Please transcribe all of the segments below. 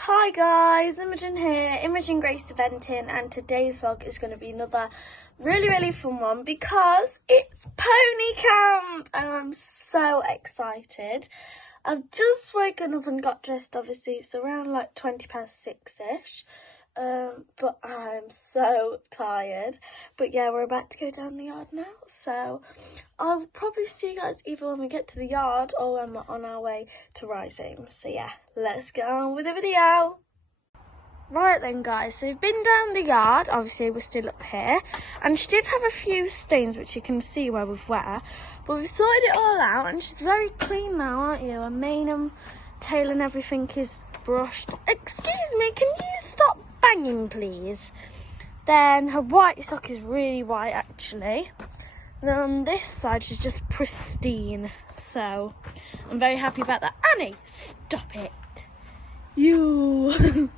Hi guys, Imogen here, Imogen-Grace eventing, and today's vlog is going to be another really fun one because it's pony camp and I'm so excited. I've just woken up and got dressed. Obviously it's around like 6:20ish, but I'm so tired. But yeah, we're about to go down the yard now, so I'll probably see you guys either when we get to the yard or when we're on our way to Rise Home. So yeah, let's get on with the video. Right then guys, so we've been down the yard, obviously we're still up here, and she did have a few stains which you can see where we've wet, but we've sorted it all out and she's very clean now, aren't you? Her mane and tail and everything is brushed. Excuse me, can you stop banging please? Then her white sock is really white actually. And then on this side she's just pristine, so I'm very happy about that. Annie, stop it. You.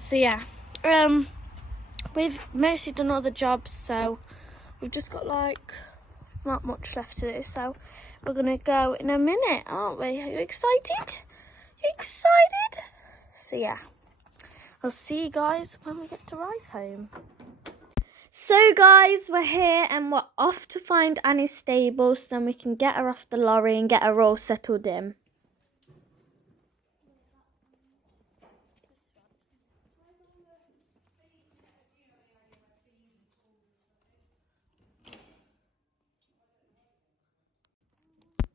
So yeah, we've mostly done all the jobs, so we've just got like not much left to do, so we're gonna go in a minute, aren't we? Are you excited? You excited? So yeah, I'll see you guys when we get to Rise Home. So guys, we're here and we're off to find Annie's stable so then we can get her off the lorry and get her all settled in.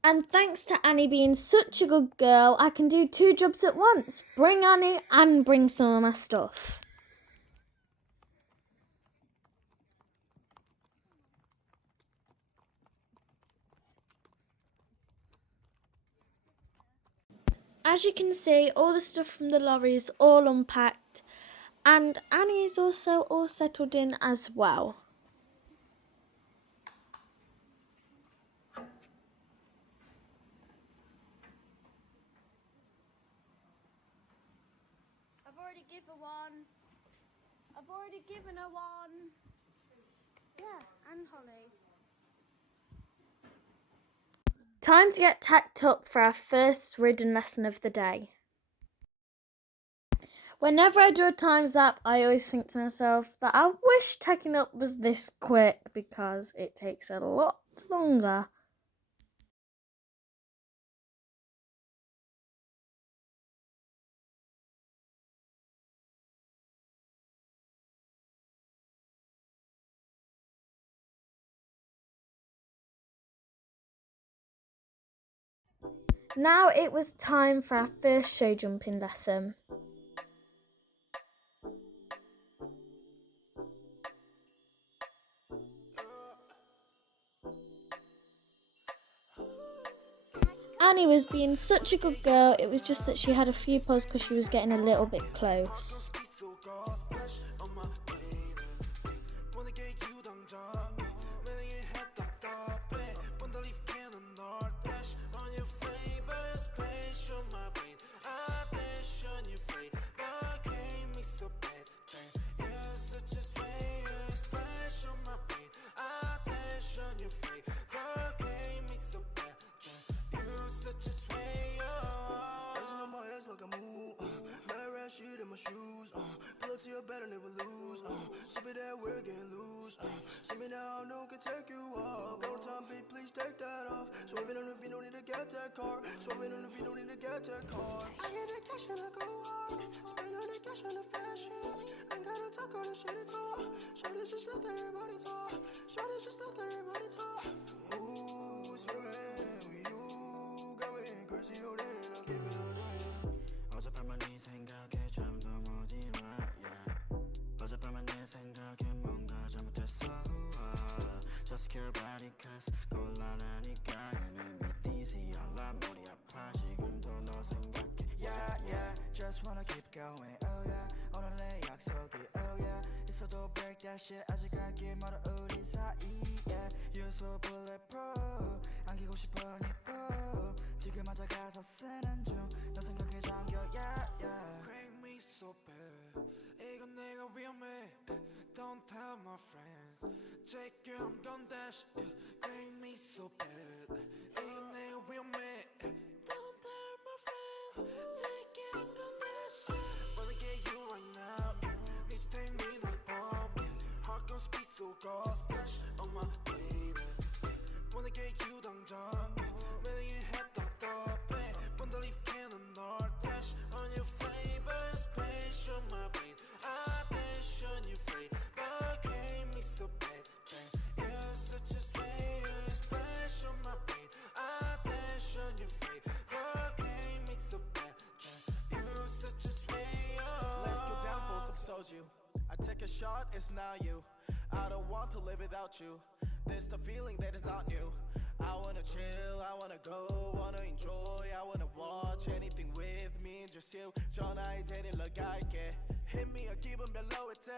And thanks to Annie being such a good girl, I can do 2 jobs at once. Bring Annie and bring some of my stuff. As you can see, all the stuff from the lorry is all unpacked. And Annie is also all settled in as well. I've already given her one. I've already given her one. Yeah, and Holly. Time to get tacked up for our first ridden lesson of the day. Whenever I do a times lap, I always think to myself that I wish tacking up was this quick because it takes a lot longer. Now it was time for our first show jumping lesson. Annie was being such a good girl, it was just that she had a few pulls because she was getting a little bit close. To your bed and never lose. Ship it that we're getting loose. Ship me now, no can take you off. Go time, babe, please take that off. Swerving on the beat, no need to get that car. Swerving on the beat, no need to get that car. I get the cash and I go hard. Spend all the cash on the fashion. Ain't gotta talk all the shit it's all. Show this just let everybody talk. Show this just let everybody talk. Ooh, swerving with you. Going crazy, oh then I'll keep it on you. 어젯밤만 네 생각에 잠도 못 이뤄. 어젯밤만 내 생각에 뭔가 잘못했어. Just care about it cause 곤란하니까 And make it easy 알라 머리 아파 지금도 너 생각해. Yeah just wanna keep going oh yeah 오늘 내 약속이 oh yeah 있어도 break that shit 아직 갈길 멀어 우리 사이 yeah You're so bulletproof 안기고 싶어 니뽀 지금 앉아 가사 쓰는 중 너 생각에 잠겨 yeah Crank me so bad 이건 내가 위험해 Don't tell my friends Take you I'm gon' dash Crank me so bad 이건 내가 위험해 Don't tell my friends Take you I'm gon' dash take a shot, it's not you. I don't want to live without you. There's the feeling that is not new. I wanna chill, I wanna go, wanna enjoy, I wanna watch anything with me and just you. 전화에 데리러 갈게. Hit me a 기분 별로일 때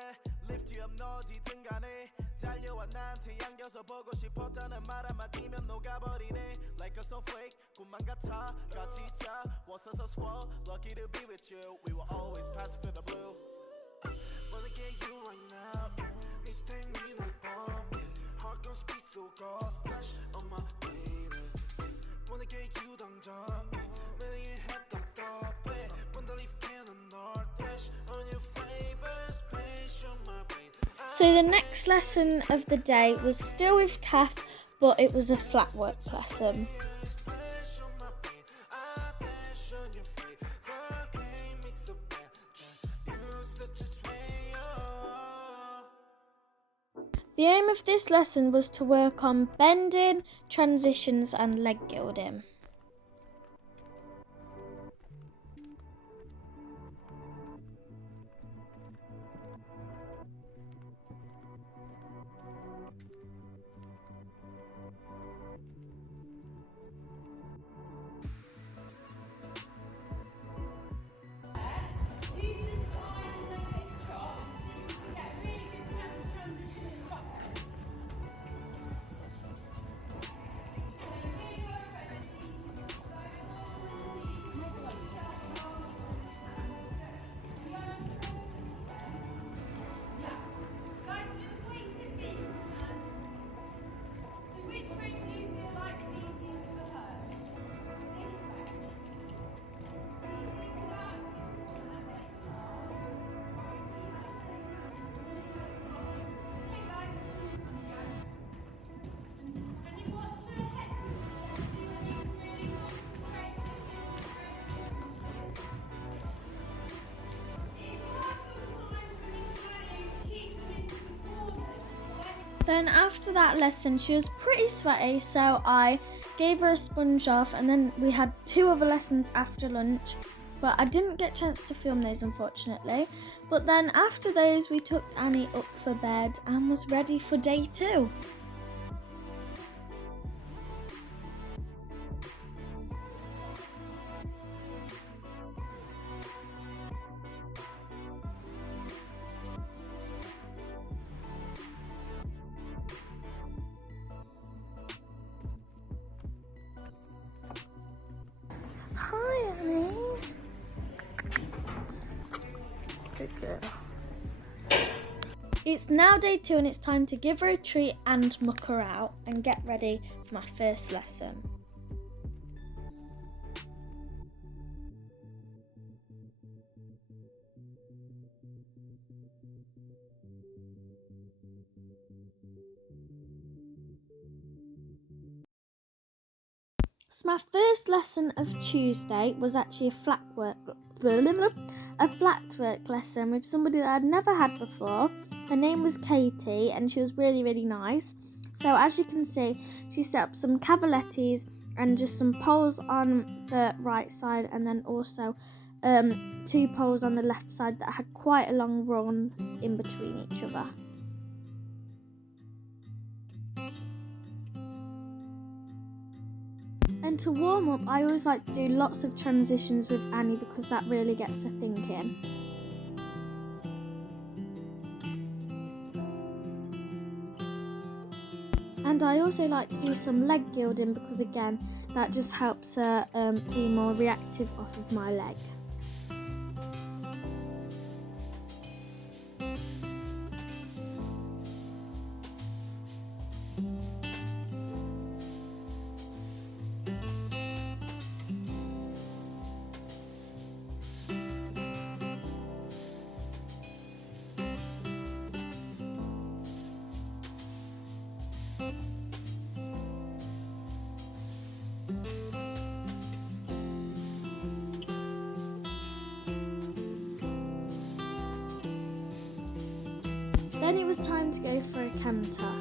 Lift you up 너 어디든 간에 달려와 나한테 안겨서 보고 싶었다는 말 한마디면 녹아버리네. Like a snowflake 꿈만 같아 같이 있자 Once us fall lucky to be with you. We will always pass through the blue. Wanna get you right now. Need to take me like bomb. Heart gon' speed so cold. Splash on my baby. Wanna get you 당장. 매일 했던 답에 When the leaf cannon or dash on your flavor. Splash on my brain. So the next lesson of the day was still with Kath, but it was a flatwork lesson. The aim of this lesson was to work on bending, transitions and leg gilding. Then after that lesson, she was pretty sweaty, so I gave her a sponge off, and then we had 2 other lessons after lunch, but I didn't get a chance to film those, unfortunately. But then after those, we took Annie up for bed and was ready for day 2. Hi, Annie. Good girl. It's now day 2 and it's time to give her a treat and muck her out and get ready for my first lesson. So my first lesson of Tuesday was actually a flatwork lesson with somebody that I'd never had before. Her name was Katie and she was really, really nice. So as you can see, she set up some cavalettis and just some poles on the right side, and then also 2 poles on the left side that had quite a long run in between each other. And to warm up, I always like to do lots of transitions with Annie because that really gets her thinking. And I also like to do some leg gilding because again, that just helps her be more reactive off of my leg. Then it was time to go for a canter.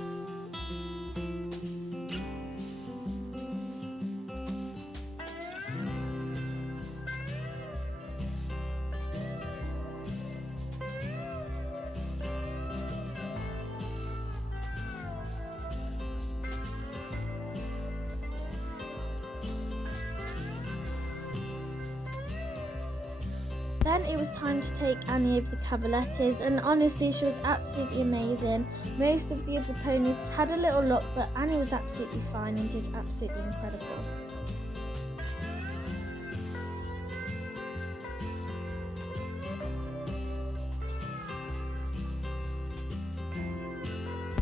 Then it was time to take Annie over the cavalettes, and honestly she was absolutely amazing. Most of the other ponies had a little luck, but Annie was absolutely fine and did absolutely incredible.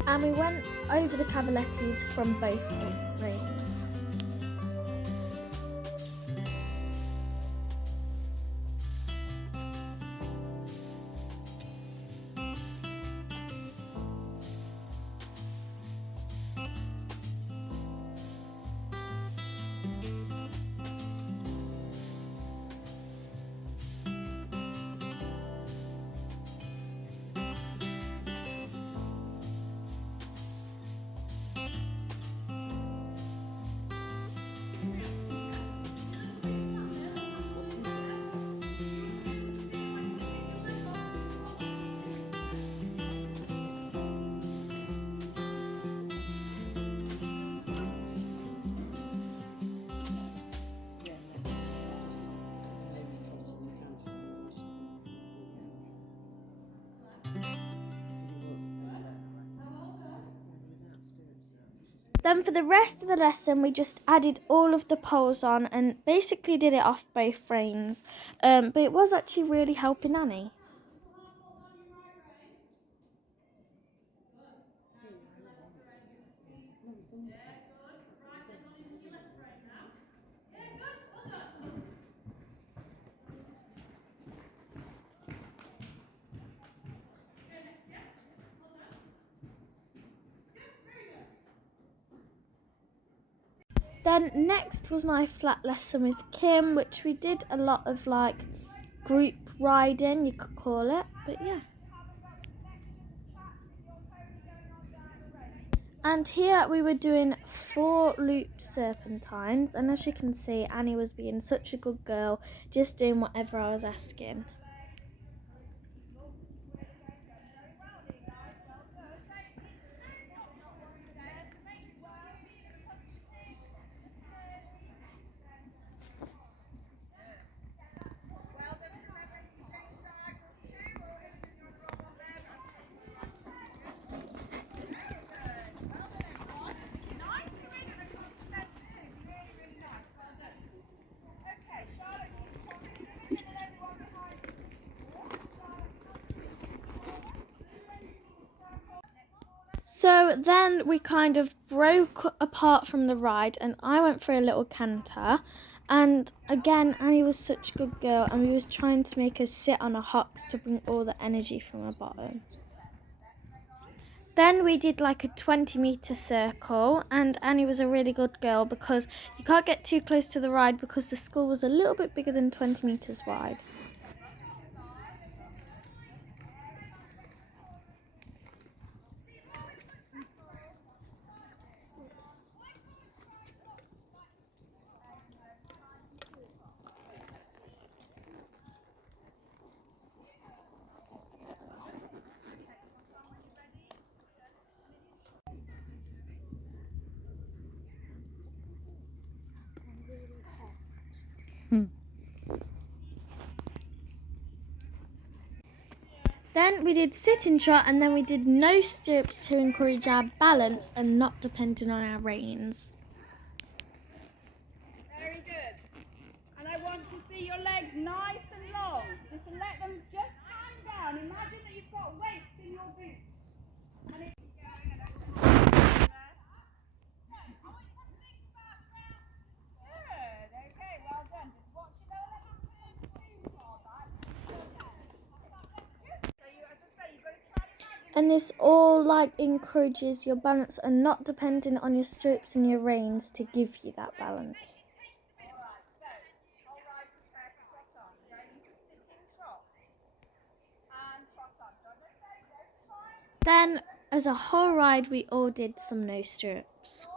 And we went over the cavalettes from both reins. Then for the rest of the lesson, we just added all of the poles on and basically did it off both reins. But it was actually really helping Annie. Then next was my flat lesson with Kim, which we did a lot of like group riding, you could call it, but yeah. And here we were doing 4 looped serpentines, and as you can see, Annie was being such a good girl, just doing whatever I was asking. So then we kind of broke apart from the ride and I went for a little canter, and again Annie was such a good girl and we was trying to make her sit on a hocks to bring all the energy from her bottom. Then we did like a 20-meter circle, and Annie was a really good girl because you can't get too close to the ride because the school was a little bit bigger than 20 meters wide. Then we did sit and trot, and then we did no stirrups to encourage our balance and not depending on our reins. Very good. And I want to see your legs nice and long. Just let them just hang down. Imagine that you've got weights in your boots. And it's good. Okay, well done. Just watch it. Don't let them too far back. So you, as I say, you've got to try and imagine. And this all like encourages your balance and not depending on your stirrups and your reins to give you that balance. Alright, so, alright, prepare to trot on. Ready to sit in trot. And trot on. Then as a whole ride we all did some no stirrups.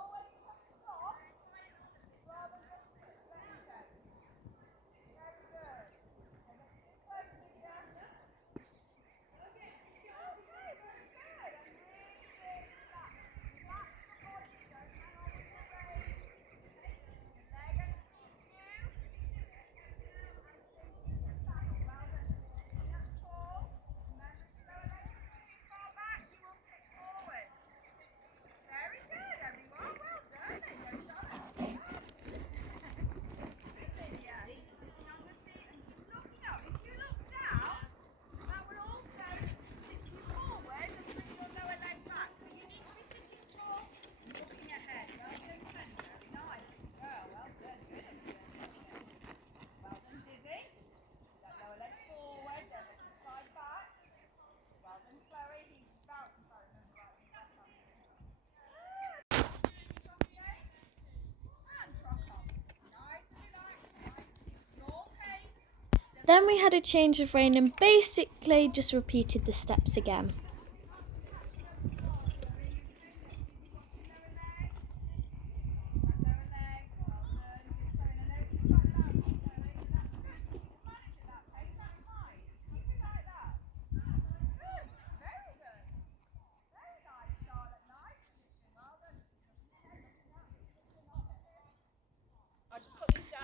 Then we had a change of rain and basically just repeated the steps again.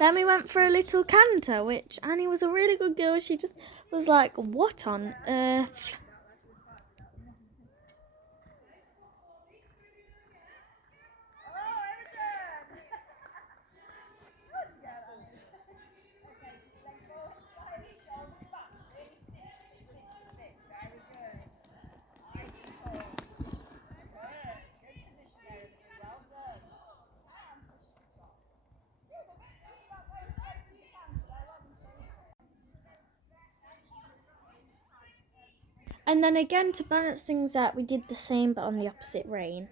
Then we went for a little canter, which Annie was a really good girl. She just was like, what on earth? And then again, to balance things out, we did the same but on the opposite rein.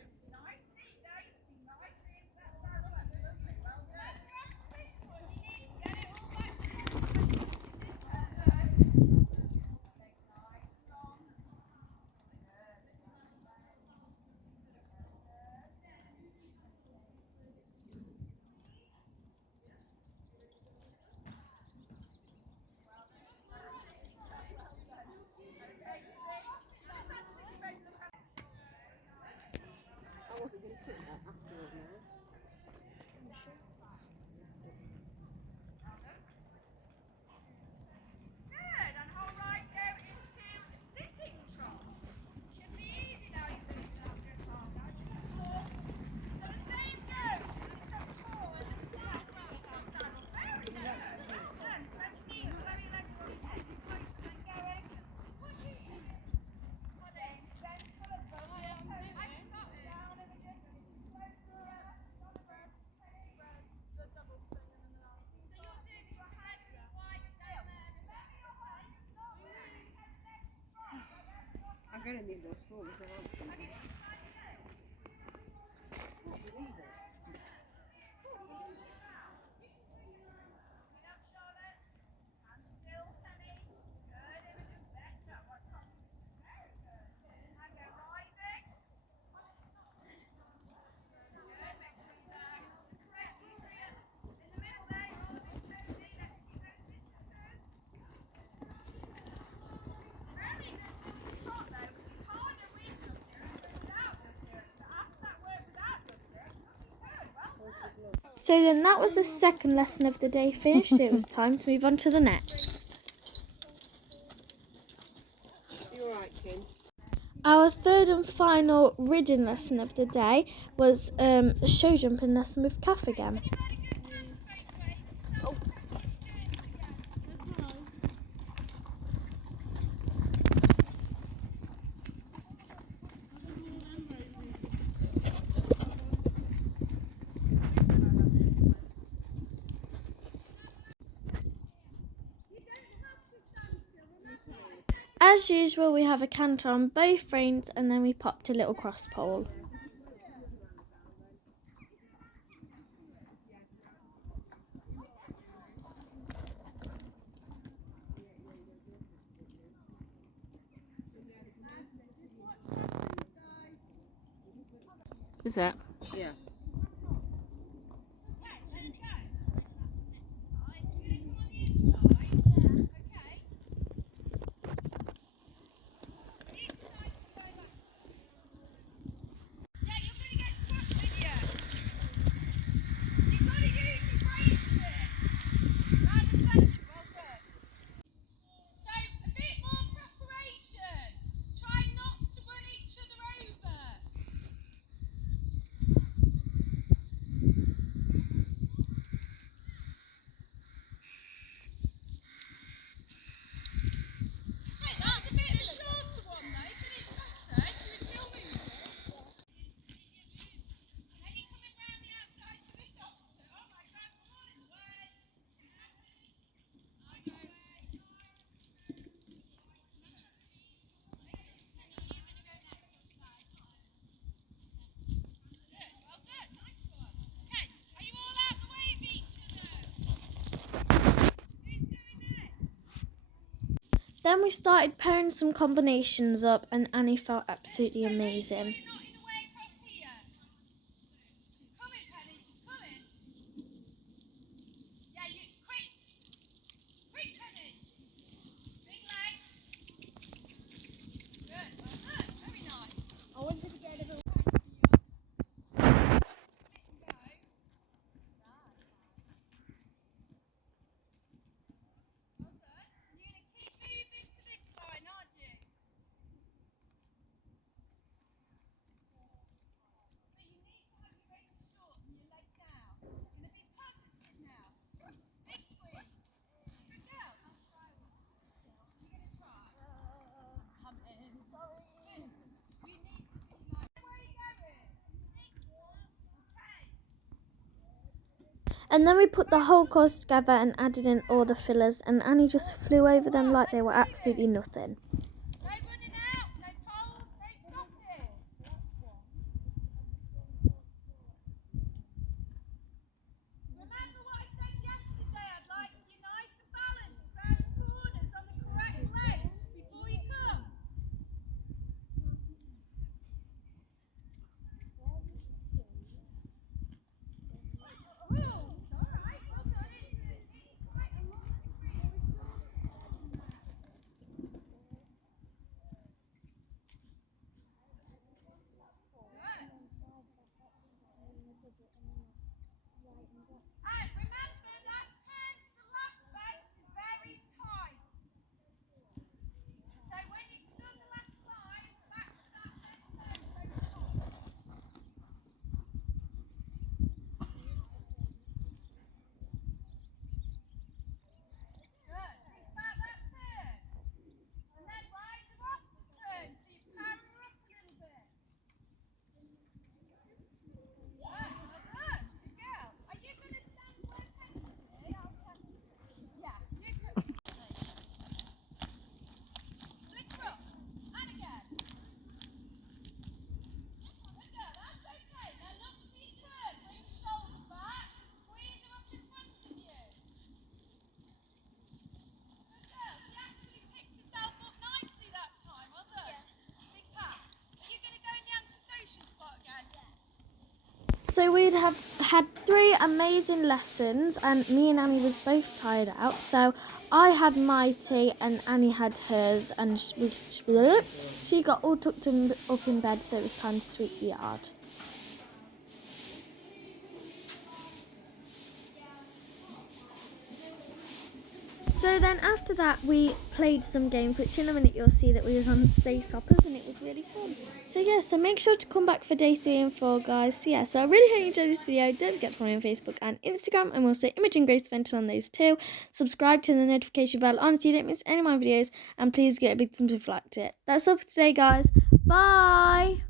I'm going to need those small because So then that was the second lesson of the day finished. So it was time to move on to the next. you're right, Kim. Our third and final ridden lesson of the day was a show jumping lesson with Kath again. As usual, we have a canter on both reins and then we popped a little cross pole. Is that? Yeah. Then we started pairing some combinations up and Annie felt absolutely amazing. And then we put the whole course together and added in all the fillers, and Annie just flew over them like they were absolutely nothing. So we'd have had 3 amazing lessons, and me and Annie was both tired out. So I had my tea and Annie had hers, and she got all tucked up in bed, so it was time to sweep the yard. So then after that we played some games, which in a minute you'll see that we was on Space Hoppers, and it was really fun. So yeah, so make sure to come back for day 3 and 4, guys. So yeah, so I really hope you enjoyed this video. Don't forget to follow me on Facebook and Instagram. I'm also Imogen-Grace Venton on those too. Subscribe to the notification bell on so you don't miss any of my videos, and please get a big thumbs up if you liked it. That's all for today, guys. Bye!